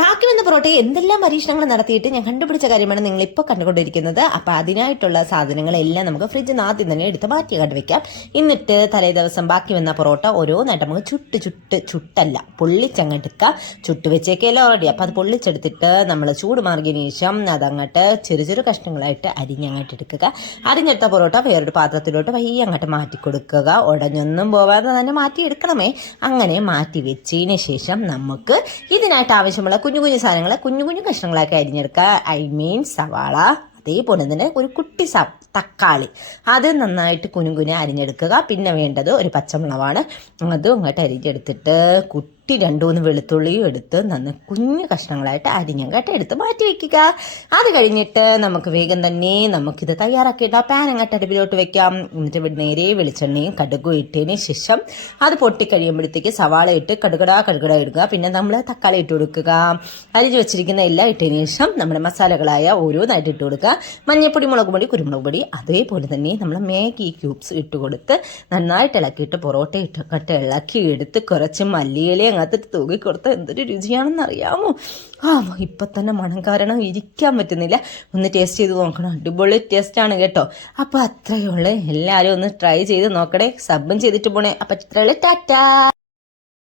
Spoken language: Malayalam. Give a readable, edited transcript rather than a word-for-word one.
ബാക്കി വന്ന പൊറോട്ടയെ എന്തെല്ലാം പരീക്ഷണങ്ങൾ നടത്തിയിട്ട് ഞാൻ കണ്ടുപിടിച്ച കാര്യമാണ് നിങ്ങളിപ്പോൾ കണ്ടുകൊണ്ടിരിക്കുന്നത്. അപ്പോൾ അതിനായിട്ടുള്ള സാധനങ്ങളെല്ലാം നമുക്ക് ഫ്രിഡ്ജിൽ നിന്ന് ആദ്യം തന്നെ എടുത്ത് മാറ്റി കണ്ടു വെക്കാം. എന്നിട്ട് തലേ ദിവസം ബാക്കി വന്ന പൊറോട്ട ഓരോന്നായിട്ട് നമുക്ക് ചുട്ടല്ല പൊള്ളിച്ചങ്ങെടുക്കുക. ചുട്ട് വെച്ചേക്കല്ലോ ഓൾറെഡി. അപ്പോൾ അത് പൊള്ളിച്ചെടുത്തിട്ട് നമ്മൾ ചൂട് മാറിയതിന് ശേഷം അതങ്ങോട്ട് ചെറു കഷ്ണങ്ങളായിട്ട് അരിഞ്ഞങ്ങോട്ട് എടുക്കുക. അരിഞ്ഞെടുത്ത പൊറോട്ട വേറൊരു പാത്രത്തിലോട്ട് പയ്യെ അങ്ങോട്ട് മാറ്റി കൊടുക്കുക. ഉടഞ്ഞൊന്നും പോവാതെ തന്നെ മാറ്റിയെടുക്കണമേ. അങ്ങനെ മാറ്റി വെച്ചതിന് ശേഷം നമുക്ക് ഇതിനായിട്ട് ആവശ്യമുള്ള കുഞ്ഞു സാധനങ്ങൾ കുഞ്ഞു കഷ്ണങ്ങളാക്കി അരിഞ്ഞെടുക്കുക. സവാള, അതേപോലെ തന്നെ ഒരു കുട്ടി തക്കാളി, അത് നന്നായിട്ട് കുനുകുനെ അരിഞ്ഞെടുക്കുക. പിന്നെ വേണ്ടത് ഒരു പച്ചമുളകാണ്. അതും അങ്ങോട്ട് അരിഞ്ഞെടുത്തിട്ട് കുട്ടി 2-3 വെളുത്തുള്ളിയും എടുത്ത് കുഞ്ഞു കഷ്ണങ്ങളായിട്ട് അരിഞ്ഞങ്ങോട്ട് എടുത്ത് മാറ്റി വയ്ക്കുക. അത് കഴിഞ്ഞിട്ട് നമുക്ക് വേഗം തന്നെ നമുക്കിത് തയ്യാറാക്കിയിട്ട് ആ പാൻ അങ്ങോട്ട് അടുപ്പിലോട്ട് വെക്കാം. എന്നിട്ട് നേരെ വെളിച്ചെണ്ണയും കടുകും ഇട്ടതിന് ശേഷം അത് പൊട്ടിക്കഴിയുമ്പോഴത്തേക്ക് സവാള ഇട്ട് കടുകട ഇടുക. പിന്നെ നമ്മൾ തക്കാളി ഇട്ട് കൊടുക്കുക. അരിഞ്ഞ് വെച്ചിരിക്കുന്ന എല്ലാം ഇട്ടതിന് ശേഷം നമ്മുടെ മസാലകളായ ഓരോന്നായിട്ട് ഇട്ട് കൊടുക്കുക. മഞ്ഞൾപ്പൊടി, മുളക് പൊടി, കുരുമുളക് പൊടി, അതേപോലെ തന്നെ നമ്മൾ മാഗി ക്യൂബ്സ് ഇട്ട് കൊടുത്ത് നന്നായിട്ട് ഇളക്കിയിട്ട് പൊറോട്ട ഇട്ടൊക്കെ ഇളക്കി എടുത്ത് കുറച്ച് മല്ലിയില അങ്ങനത്തെ തൂകിക്കൊടുത്ത് എന്തൊരു രുചിയാണെന്ന് അറിയാമോ? ഇപ്പം തന്നെ മണം കാരണം ഇരിക്കാൻ പറ്റുന്നില്ല. ഒന്ന് ടേസ്റ്റ് ചെയ്ത് നോക്കണം. അടിപൊളി ടേസ്റ്റാണ് കേട്ടോ. അപ്പോൾ അത്രയേ ഉള്ളൂ. എല്ലാവരും ഒന്ന് ട്രൈ ചെയ്ത് നോക്കണേ. സബ്ബും ചെയ്തിട്ട് പോണേ. അപ്പം ഇത്രയേ ഉള്ളൂ. ടാറ്റാ.